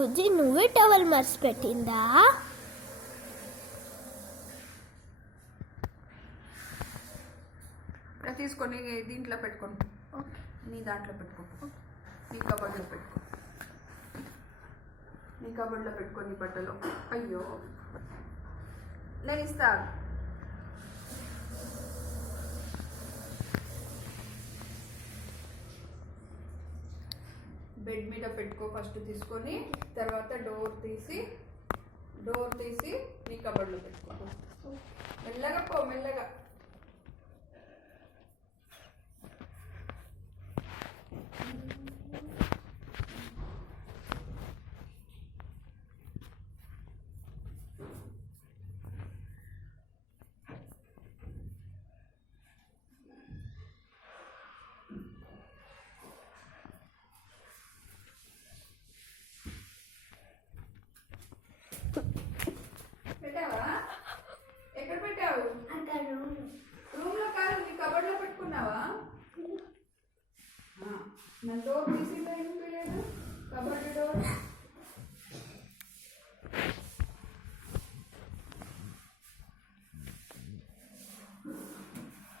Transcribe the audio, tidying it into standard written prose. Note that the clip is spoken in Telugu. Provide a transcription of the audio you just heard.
బుజ్జి నువ్వే టవల్ మర్చిపెట్టిందా? తీసుకొని దీంట్లో పెట్టుకోండి, నీ దాంట్లో పెట్టుకో, నీ కబర్డ్లో పెట్టుకో, నీ కబర్డ్లో పెట్టుకో, నీ బట్టలో. అయ్యో నేను ఇస్తాను. బెడ్ మీద పెట్టుకో ఫస్ట్ తీసుకొని, తర్వాత డోర్ తీసి నీ కబర్డ్లో పెట్టుకో. మెల్లగా పో, మెల్లగా. పెట్టావా? ఎక్కడ పెట్టావు? రూమ్ లో కాదు, నీ కబర్డ్ లో పెట్టుకున్నావా? నా డోర్ తీసి